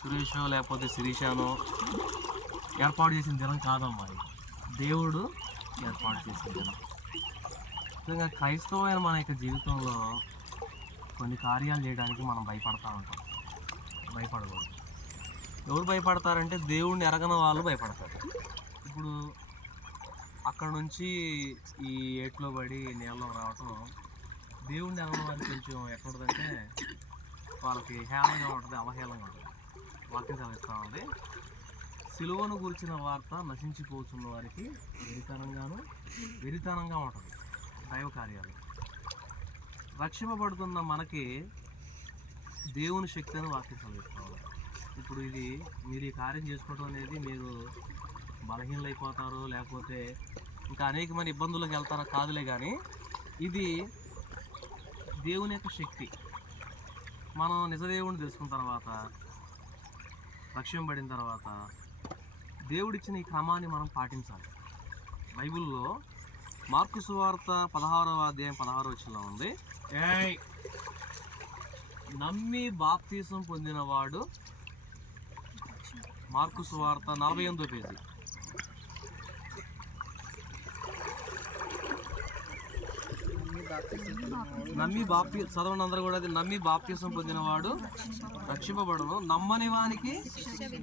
సురేషో లేకపోతే శిరీషానో ఏర్పాటు చేసిన దినం కాదమ్మా, దేవుడు ఏర్పాటు చేసిన దినం. నిజంగా క్రైస్తవమైన మన యొక్క జీవితంలో కొన్ని కార్యాలు చేయడానికి మనం భయపడతా ఉంటాం. భయపడకూడదు. ఎవరు భయపడతారంటే దేవుడిని ఎరగని వాళ్ళు భయపడతారు. ఇప్పుడు అక్కడ నుంచి ఈ ఏట్లో పడి నీళ్ళలో రావటం దేవుడిని ఎరగని వారికి కొంచెం ఎక్కడుందంటే వాళ్ళకి హేళనగా ఉంటుంది, అవహేళనగా ఉంటుంది. వాక్యం చదివిస్తూ ఉంది, సిలువను గురించిన వార్త నశించిపోతున్న వారికి వెరితనంగా ఉంటుంది దైవ కార్యాలు. రక్షింపబడుతున్న మనకి దేవుని శక్తి అని వాక్యం చదివిస్తూ ఉంది. ఇప్పుడు ఇది మీరు ఈ కార్యం చేసుకోవడం అనేది మీరు బలహీనలు అయిపోతారు, లేకపోతే ఇంకా అనేకమైన ఇబ్బందులకు వెళ్తారో కాదులే, కానీ ఇది దేవుని యొక్క శక్తి. మనం నిజదేవుని తెలుసుకున్న తర్వాత, రక్షింపబడిన తర్వాత దేవుడిచ్చిన ఈ క్రమాన్ని మనం పాటించాలి. బైబిల్లో మార్కు సువార్త 16వ అధ్యాయం 16వ వచనంలో ఉంది, నమ్మి బాప్తీసం పొందినవాడు. మార్కు సువార్త 48వ పేజీ. చదవండి అందరూ కూడా. అది నమ్మి బాప్తీసం పొందినవాడు రక్షింపబడును, నమ్మని వానికి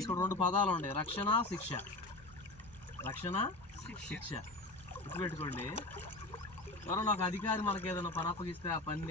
ఇక్కడ 2 పదాలు ఉన్నాయి, రక్షణ శిక్ష. రక్షణ శిక్ష గుర్తుపెట్టుకోండి. ఎవరో నాకు అధికారి మనకి ఏదైనా పని అప్పగిస్తే ఆ పని